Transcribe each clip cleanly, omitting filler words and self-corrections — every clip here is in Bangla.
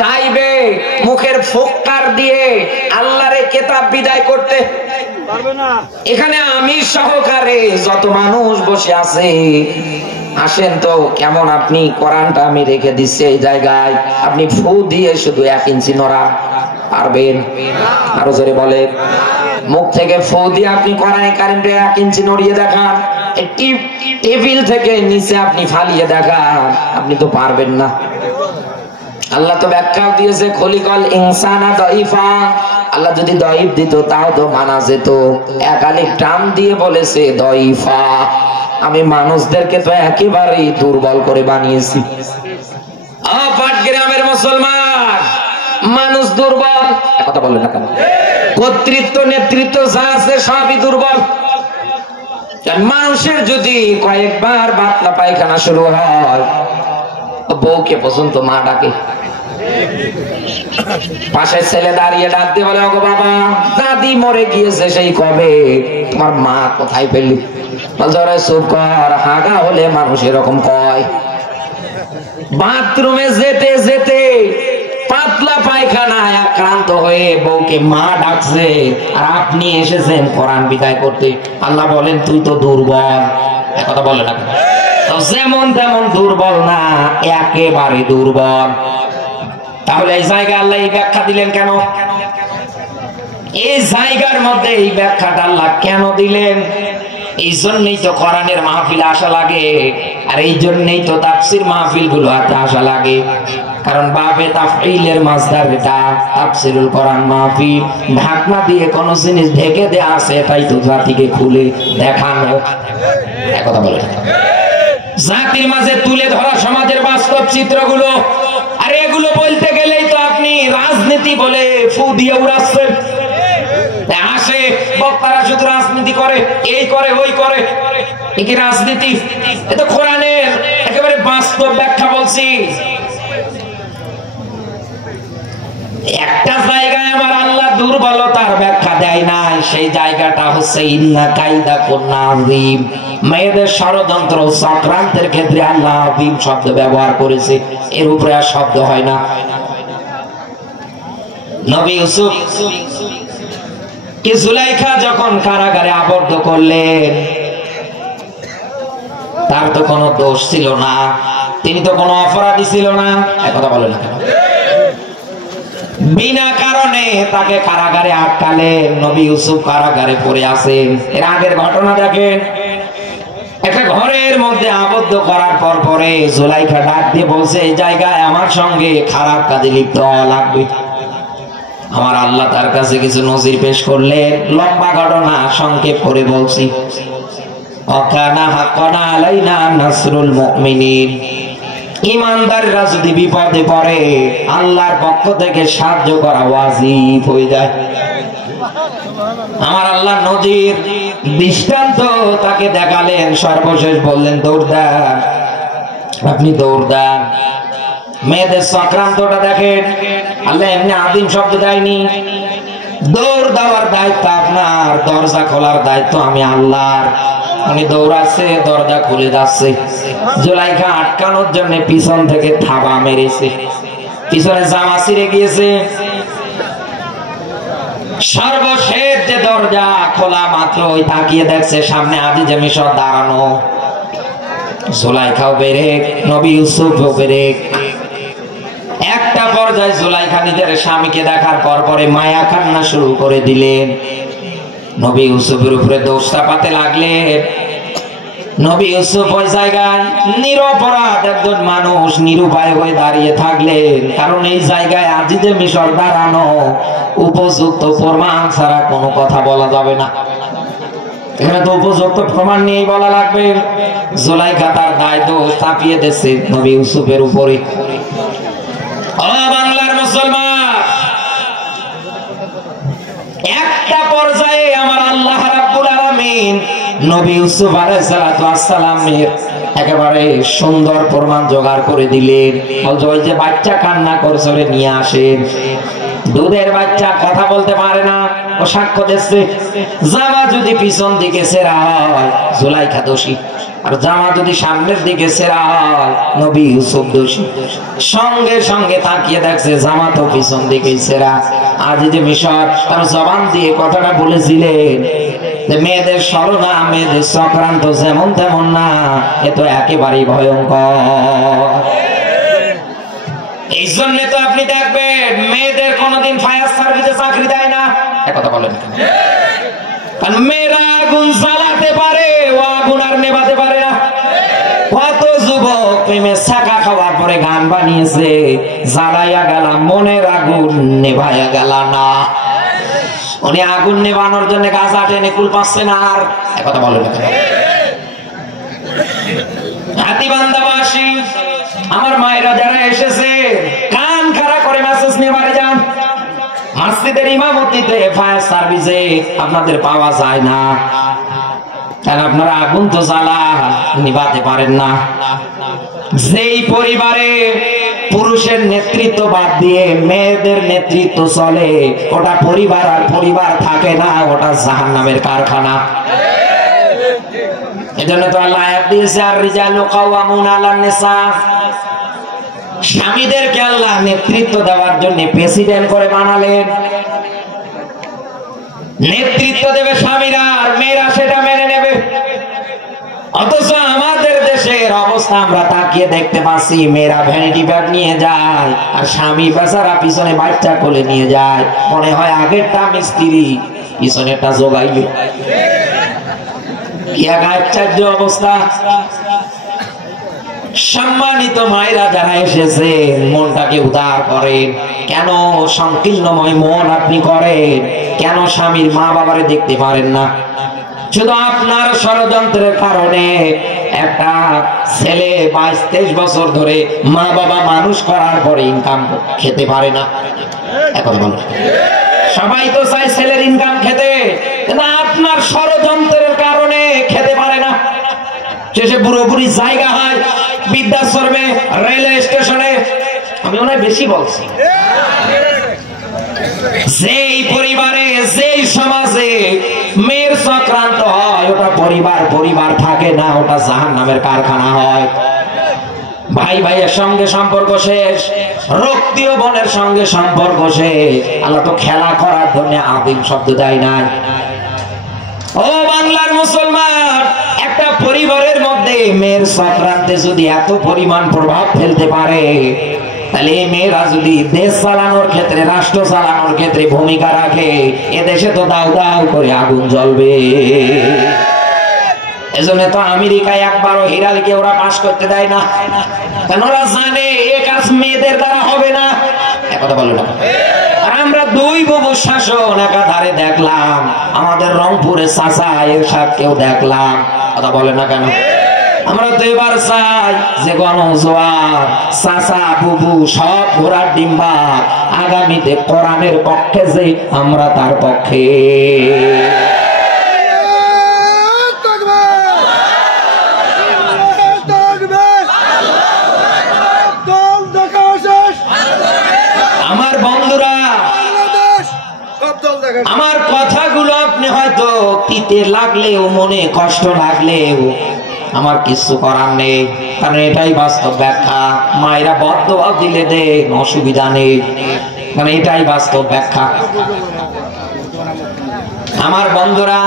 চাইবে মুখের ফোক্কার দিয়ে আল্লাহরে কিতাব বিদায় করতে পারবে না। এখানে আমি সহকারে যত মানুষ বসে আছে, আসেন তো কেমন আপনি কোরআনটা আমি রেখে দিচ্ছি এই জায়গায়, আপনি ফু দিয়ে শুধু 1 ইঞ্চি নড়া পারবেন? আরো জোরে বলে, মুখ থেকে ফু দিয়ে আপনি কোরআন কারিমটা 1 ইঞ্চি নড়িয়ে দেখান, টেবিল থেকে নিচে আপনি ফালিয়ে দেখান, আপনি তো পারবেন না। আল্লাহ তো ব্যাখ্যা দিয়েছে খলিকাল ইনসানা দাইফা, আল্লাহ যদি দাইফ দিত তাও তো মানা যেত, একালিক টান দিয়ে বলেছে দাইফা। আমি মানুষদেরকে তো একেবারেই দুর্বল করে বানিয়েছি। পাটগ্রামের মুসলমান মানুষ দুর্বল, কথা বলেন না কেন? কর্তৃত্ব নেতৃত্ব যা আছে সবই দুর্বল। মানুষের যদি কয়েকবার পাতলা পায়খানা শুরু হয়, বউকে পর্যন্ত মা ডাকে, পাশের ছেলে দাঁড়িয়ে ডাক দিয়ে বলে, ওগো বাবা, দাদি মরে গিয়েছে সেই কবে, তোমার মা কোথায় পেলি? বলছে চুপ কর, হাগা হলে মানুষ এরকম কয়। বাথরুমে যেতে যেতে পাতলা পায়খানায় আক্রান্ত হয়ে বউকে মা ডাকছে, আর আপনি এসেছেন কোরআন বিদায় করতে। আল্লাহ বলেন তুই তো দুর্বল। কথা বলে না, যেমন তেমন দুর্বল না, একেবারে দুর্বল। তাহলে এই জায়গায় আল্লাহ এই ব্যাখ্যা দিলেন কেন? এই জায়গার মধ্যে এই ব্যাখ্যাটা আল্লাহ কেন দিলেন? এই জন্যই তো কোরআনের মাহফিল আসা লাগে, আর এই জন্যই তো তাফসীর মাহফিল গুলো আসা লাগে। কারণ বাবে তাফঈলের মাসদার এটা তাফসীরুল কোরআন মাহফিল, ঢাকনা দিয়ে কোন জিনিস ঢেকে দেয়া আছে, তাই তো জাতিকে খুলে দেখানো। কথা বলে, জাতির মাঝে তুলে ধরা সমাজের বাস্তব চিত্রগুলো। আর এগুলো বলতে গেলেই তো আপনি রাজনীতি বলে ফু দিয়ে উড়াচ্ছেন। আসে বক্তারা শুধু রাজনীতি করে, এই করে ওই করে, এ কি রাজনীতি? এ তো কোরআনের একেবারে বাস্তব ব্যাখ্যা বলছি। একটা জায়গায় আমার আল্লাহ দুর্বলতার ব্যাখ্যা দেয় না, সেই জায়গাটা হচ্ছে ইন্না কাইদাকুন আযীম, মেয়েদের ষড়যন্ত্র চক্রান্তের ক্ষেত্রে আল্লাহ আযীম শব্দ ব্যবহার করেছে, এর উপরে আর শব্দ হয় না। নবী ইউসুফ কে জুলাইখা যখন কারাগারে আবদ্ধ করলেন, তার তো কোনো দোষ ছিল না, তিনি তো কোনো অপরাধী ছিল না। কথা বলে না, বিনা কারণে তাকে কারাগারে আটকালেন। নবী ইউসুফ কারাগারে পড়ে আছেন। এর আগের ঘটনা দেখেন, একটা ঘরের মধ্যে আবদ্ধ করার পর পরে জুলাইখা ডাক দিয়ে বলছে, এই জায়গায় আমার সঙ্গে খারাপ কাজে লিপ্ত হওয়া লাগবে। আমার আল্লাহ তার কাছে কিছু নজির পেশ করলেন। লম্বা ঘটনা সংক্ষেপ করে বলছি। অকানা হাক্কানা আলাইনা নাসরুল মুমিনিন, ঈমানদাররা যদি বিপদে পড়ে আল্লাহর পক্ষ থেকে সাহায্য করা ওয়াজিব হয়ে যায়। আমার আল্লাহ নজির দৃষ্টান্ত তাকে দেখালেন। সর্বশেষ বললেন, দৌড় দেন, আপনি দৌড় দেন। মেয়েদের চক্রান্তটা দেখেন, আল্লাহ এমনি আদিম শব্দ দেয়নি। দৌড় দেওয়ার দায়িত্ব আপনার, দরজা খোলার দায়িত্ব আমি আল্লাহর। উনি দৌড়াচ্ছে, দরজা খুলে যাচ্ছে। জুলাইখা আটকানোর জন্য পিছন থেকে থাবা মেরেছে, পিছনে জামা ছিঁড়ে গিয়েছে। সর্বশেষ যে দরজা খোলা মাত্র ওই তাকিয়ে দেখছে সামনে আজিজে মিশর দাঁড়ানো। জুলাইখাও বেরেক, নবী ইউসুফও বেরেক। একটা পর্যায়ে জুলাইখা নিজের স্বামীকে দেখার পর পরে মায়া কান্না শুরু করে দিলেন। নবী ইউসুফের উপরে দোষ চাপাতে লাগলেন। নবী ইউসুফ ওই জায়গায় নিরপরাধ একজন মানুষ নিরুপায় হয়ে দাঁড়িয়ে থাকলেন, কারণ এই জায়গায় আজিজে মিশর দাঁড়ানো উপযুক্ত প্রমাণ ছাড়া কোনো কথা বলা যাবে না। এখানে তো উপযুক্ত প্রমাণ নিয়েই বলা লাগবে। জুলাইখা তার দায় দোষ চাপিয়ে দিয়েছে নবী ইউসুফের উপরে। বাংলার মুসলমান, একটা পর্যায়ে আমার আল্লাহ রাব্বুল আলামিন নবী ইউসুফ আলাইহিস সালাতু ওয়াস সালামের একেবারে সুন্দর প্রমাণ জোগাড় করে দিলেন। ওই যে বাচ্চা কান্না করছে, নিয়ে আসেন। দুধের বাচ্চা কথা বলতে পারে না, ও সাক্ষ্য দিচ্ছে। জামা যদি পিছন দিকে ছেঁড়া হয় জুলাইখা দোষী, আর জামা যদি সামনের দিকে ছেঁড়া হয় নবী ইউসুফ দোষী। সঙ্গে সঙ্গে তাকিয়ে দেখছে জামা তো পিছন দিকেই ছেঁড়া। আর যদি মিশর তার জবান দিয়ে কথাটা বলেছিলেন যে মেয়েদের সরনা, মেয়েদের চক্রান্ত যেমন তেমন না, এ তো একেবারেই ভয়ঙ্কর। এই জন্য তো আপনি দেখবেন মেয়েদের কোনোদিন ফায়ার সার্ভিসে চাকরি দেয় না, কথা বলেন। কারণ মেয়েরা আগুন জ্বালাতে পারে, ও আগুন আর নেভাতে পারে না। কত যুবক প্রেমে ছাকা খাওয়ার পরে গান বানিয়েছে, জ্বালাইয়া গেলাম মনের আগুন নেভাইয়া গেল না। উনি আগুন নেভানোর জন্য গাছ টেনে কুল পাচ্ছে না। আর কথা বলেন। হাতীবান্ধাবাসী আমার মায়েরা যারা এসেছে কান খাড়া করে মেসেজ নিয়ে বাড়ি যান। মসজিদের ইমামতিতে ফায়ার সার্ভিসে আপনাদের পাওয়া যায় না, কারণ আপনারা আগুন তো জ্বালা নিভাতে পারেন না। যেই পরিবারে পুরুষের নেতৃত্ব বাদ দিয়ে মেয়েদের নেতৃত্ব চলে, ওটা পরিবার আর পরিবার থাকে না, ওটা জাহান্নামের কারখানা। এজন্য তো আল্লাহ আয়াত দিয়েছে, আর রিজালু কাওয়ামুন আলান নিসা। স্বামীদেরকে আল্লাহ নেতৃত্ব দেওয়ার জন্য প্রেসিডেন্ট করে বানালেন। নেতৃত্ব দেবে স্বামীরা, আর মেয়েরা সেটা মেনে নেবে। অথচ আমাদের দেশের অবস্থা আমরা তাকিয়ে দেখতে পাচ্ছি, মেয়েরা ভ্যানিটি ব্যাগ নিয়ে যায় আর স্বামী বেচারা পিছনে বাচ্চা কোলে নিয়ে যায়। মনে হয় আগেরটা মিস্ত্রি, পিছনেরটা জোগাইবে। কি এক আশ্চর্য অবস্থা। সম্মানিত মায়েরা যারা এসেছে মনটাকে উদার করেন। কেন সংকীর্ণময় মন আপনি করেন? কেন স্বামীর মা বাবারে দেখতে পারেন না? শুধু আপনার ষড়যন্ত্রের কারণে একটা ছেলে 22-23 বছর ধরে মা বাবা মানুষ করার পরে ইনকাম খেতে পারে না। এখন বল, সবাই তো চায় ছেলের ইনকাম খেতে, কিন্তু আপনার ষড়যন্ত্রের কারণে খেতে পারে না। শেষে বুড়ো বুড়ি জায়গা হয় বৃদ্ধাশ্রমে, রেলওয়ে স্টেশনে। আমি মনে হয় বেশি বলছি। যেই পরিবারে, যেই সমাজে মেয়ের চক্রান্ত হয়, ওটা পরিবার থাকে না, ওটা জাহান্নামের কারখানা হয়। ভাই ভাইয়ের সঙ্গে সম্পর্ক শেষ, রক্তীয় বোনের সঙ্গে সম্পর্ক শেষ। আল্লাহ তো খেলা করার জন্য আদিম শব্দ দেয় নাই। ও বাংলার মুসলমান, একটা পরিবারের মধ্যে মেয়ের চক্রান্তে যদি এত পরিমাণ প্রভাব ফেলতে পারে, তাহলে এই মেয়েরা যদি দেশ চালানোর ক্ষেত্রে, রাষ্ট্র চালানোর ক্ষেত্রে ভূমিকা রাখে, এদেশে তো দাউ দাউ করে আগুন জ্বলবে। এজন্য তো আমেরিকায় একবারও হিলালকে ওরা পাস করতে দেয় না, কারণ ওরা জানে এ কাজ মেয়েদের দ্বারা হবে না। কথা বলো না। আর আমরা দুই বাবু শাসন একাধারে দেখলাম, আমাদের রংপুরে চাচা এরশাদকেও দেখলাম। কথা বলে না কেন? আমরা তো এবার চাই যে গণজোয়ার চাচা বুবু সব ঘোড়ার ডিম্বা আগামীতে কোরআনের পক্ষে, যে আমরা তার পক্ষে। আমার বন্ধুরা, আমার কথাগুলো আপনি হয়তো তিতে লাগলেও, মনে কষ্ট লাগলেও আমার কিছু করার নেই, কারণ এটাই বাস্তব ব্যাখ্যা। মায়েরা বদদোয়া দিলে দেন, অসুবিধা নেই, কারণ এটাই বাস্তব ব্যাখ্যা। আমার বন্ধুরা,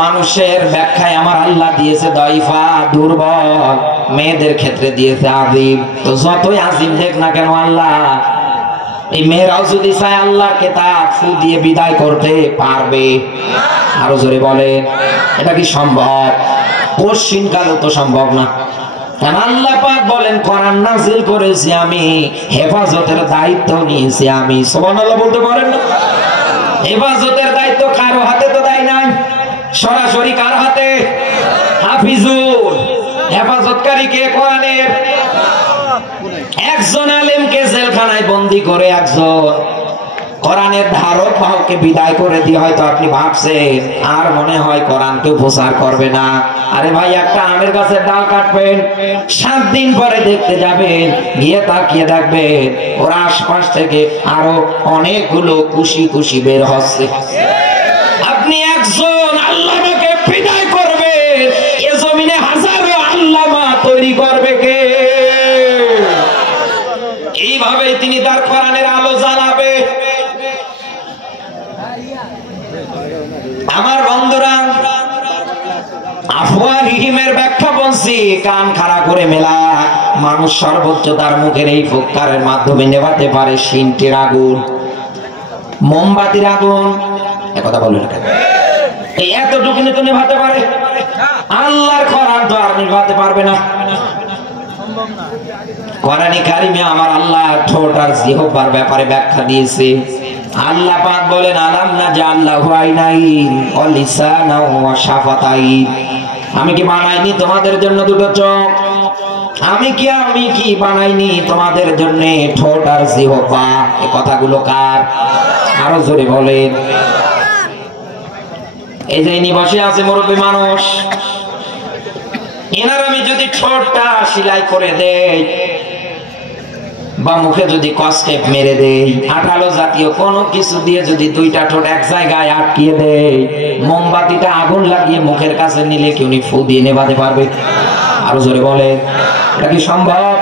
মানুষের ব্যাখ্যায় আমার আল্লাহ দিয়েছে দয়ফা, দুর্বল, মেয়েদের ক্ষেত্রে দিয়েছে আজিম। তো যতই আজিম দেখ না কেন আল্লাহ, এই মেয়েরাও যদি চায় আল্লাহর কিতাব ফু দিয়ে বিদায় করতে পারবে? আরো জোরে বলে, এটা কি সম্ভব? কোশ্চিন কালও তো সম্ভব না। কারণ আল্লাহ পাক বলেন, কোরআন নাযিল করেছি আমি, হেফাজতের দায়িত্ব নিয়েছি আমি। সুবহানাল্লাহ বলতে পারেন না? হেফাজতের দায়িত্ব কারো হাতে তো দেয় নাই, সরাসরি কার হাতে? হাফিজুল। হেফাজতকারী কে? কোরআনের। একজন আলেমকে জেলখানায় বন্দী করে একজন কোরআনের ধারক বাহককে বিদায় করে দিয়ে হয়তো আপনি ভাবছেন আর মনে হয় কোরআন কেউ প্রচার করবে না। আরে ভাই, একটা আমের গাছের ডাল কাটবেন, 7 দিন পরে দেখতে যাবেন, গিয়ে তাকিয়ে দেখবেন ওর আশপাশ থেকে আরো অনেকগুলো কুশি কুশি বের হচ্ছে। আপনি একজন আল্লামাকে বিদায় করবেন, এ জমিনে হাজারো আল্লামা তৈরি করবে কে? এইভাবে তিনি তার কোরআনের আলো জ্বালাবে। আমার বন্ধুরা, আফওয়াহিহিমের ব্যাখ্যা বলছি, কান খাড়া করে মেলা। মানুষ সর্বোচ্চ তার মুখের এই ফুৎকারের মাধ্যমে নেভাতে পারে সিনটির আগুন, মোমবাতির আগুন। একথা বললেন কেন? এই এতটুকু তো নেভাতে পারে, আল্লাহর কোরআন তো আর নেভাতে পারবে না। কোরআনে কারিমে আমার আল্লাহ ঠোঁট আর জিহ্বার ব্যাপারে ব্যাখ্যা দিয়েছে। আল্লাহ পাক বলেন, আলাম নাজআল্লাহু আইনাইন ওয়া লিসানাও ওয়া শাফাতাইন। আমি কি বানাইনি তোমাদের জন্য দুটো চোখ? আমি কি বানাইনি তোমাদের জন্য ঠোঁট আর জিহ্বা? এই কথাগুলো কার? আরো জোরে বলেন। এই যে ইনি বসে আছে মুরব্বী মানুষ, এনার আমি যদি ঠোঁটটা সেলাই করে দেই বা মুখে যদি কস্টেপ মেরে দেই, আঠালো জাতীয় কোনো কিছু দিয়ে যদি দুইটা ঠোঁট এক জায়গায় আটকিয়ে দেই, মোমবাতিটা আগুন লাগিয়ে মুখের কাছে নিলে কি উনি ফু দিয়ে নেভাতে পারবে? আরো জোরে বলে, এটা কি সম্ভব?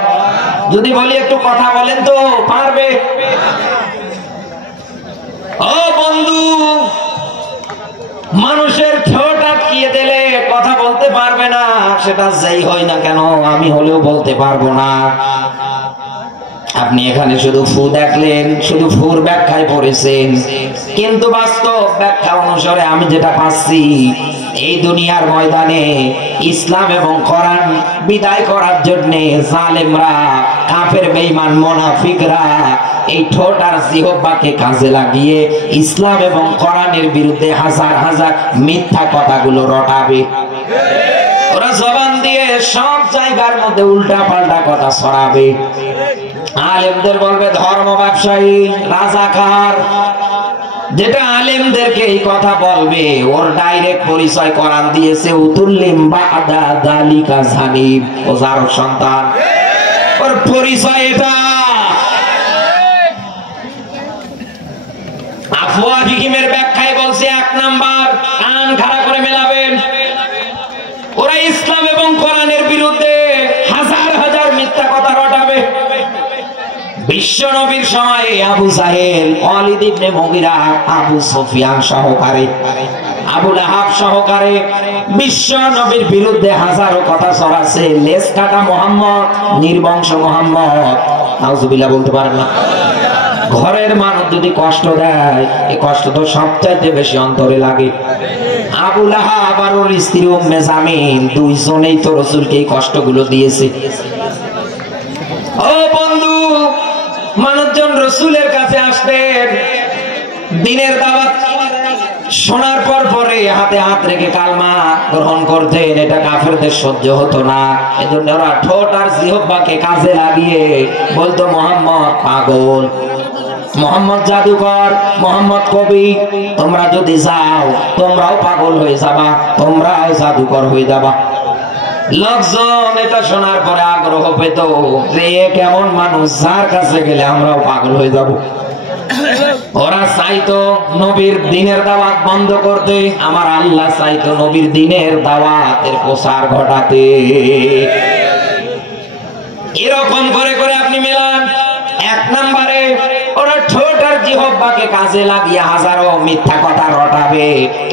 যদি বলি একটু কথা বলেন তো, পারবে? ও বন্ধু, মানুষের ঠোঁট আটকিয়ে দিলে কথা বলতে পারবে না, সেটা যেই হয় না কেন, আমি হলেও বলতে পারবো না। আপনি এখানে শুধু ফু দেখলেন, শুধু ফুর ব্যাখ্যায় পড়েছেন, কিন্তু বাস্তব ব্যাখ্যা অনুসারে আমি যেটা পাচ্ছি, এই দুনিয়ার ময়দানে ইসলাম এবং কোরআন বিদায় করার জন্য জালেমরা, কাফের বেঈমান মুনাফিকরা এই ঠোঁট আর জিহ্বাকে কাজে লাগিয়ে ইসলাম এবং কোরআনের বিরুদ্ধে হাজার হাজার মিথ্যা কথাগুলো রটাবে। ওরা জবান দিয়ে সব জায়গার মধ্যে উল্টা পাল্টা কথা ছড়াবে। আলেমদের বলবে ধর্ম ব্যবসায়ী, রাজাকার। যেটা আলেমদেরকে এই কথা বলবে, ওর ডাইরেক্ট পরিচয় কোরআন দিয়েছে, উতুল্লিম বাদা যালিকা জানিব, ও যার সন্তান, ওর পরিচয় এটা। আফওয়াহিহিমের ব্যাখ্যায় বলছে, 1 নাম্বার, কান খাড়া করে মেলাবেন। ওরা ইসলাম এবং কোরআনের বিরুদ্ধে হাজার হাজার মিথ্যা কথা রটাবে। বিশ্ব নবীর সময়ে আবু জাহেল, ওয়ালিদ ইবনে মুগিরা, আবু সুফিয়ান সহকারে, আবু লাহাব সহকারে বিশ্ব নবীর বিরুদ্ধে হাজারো কথা ছড়াচ্ছে। লেজ কাটা মোহাম্মদ, নির্বংশ মোহাম্মদ, নাউজুবিল্লাহ বলতে পারেন না। ঘরের মানুষ যদি কষ্ট দেয়, এই কষ্ট তো সবচাইতে বেশি অন্তরে লাগে। আবু লাহাব আর ওর স্ত্রী উম্মে জামিল, দুইজনেই তো রাসূলকে এই কষ্টগুলো দিয়েছে। ও বন্ধু, মানুষজন রাসূলের কাছে আসতেন, দ্বীনের দাওয়াত শোনার পরে হাতে হাত রেখে কালমা গ্রহণ করতেন। এটা কাফেরদের সহ্য হতো না, এজন্য ওরা ঠোঁট আর জিহ্বাকে কাজে লাগিয়ে বলতো, মোহাম্মদ পাগল, মোহাম্মদ জাদুকর, মোহাম্মদ কবি। তোমরা যদি যাও, তোমরাও পাগল হয়ে যাবা, তোমরাও জাদুকর হয়ে যাবা। লোকজন এটা শোনার পরে আগ্রহ পেত যে কেমন মানুষ, যার কাছে গেলে আমরাও পাগল হয়ে যাব। ওরা চাইতো নবীর দ্বীনের দাওয়াত বন্ধ করতে, আমার আল্লাহ চাইতো নবীর দ্বীনের দাওয়াতের প্রসার ঘটাতে। এরকম করে করে আপনি মেলান। 1 নম্বরে ওরা ঠোঁট আর জিহ্বাকে কাজে লাগিয়ে হাজারো মিথ্যা কথা রটাবে।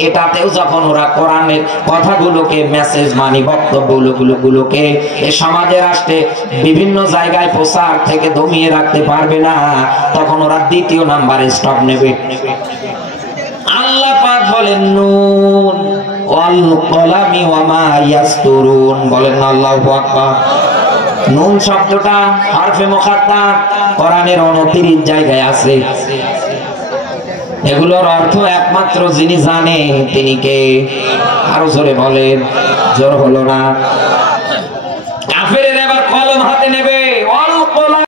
এটাতেও যখন ওরা কোরআনের কথাগুলোকে, মেসেজ মানি বক্তব্যগুলোকে এই সমাজে রাষ্ট্রে বিভিন্ন জায়গায় প্রচার থেকে দমিয়ে রাখতে পারবে না, তখন ওরা 2 নম্বরে স্টপ নেবে। আল্লাহ পাক বলেন, নুন ওয়াল কলামি ওয়া মা ইয়াসতুরুন, বলেন আল্লাহু আকবার। নুন শব্দটা হরফে মুকাদ্দাম, কোরআনের 29 জায়গায় আছে। এগুলোর অর্থ একমাত্র যিনি জানেন তিনি কে? আরো জোরে বলেন, জোর হলো না।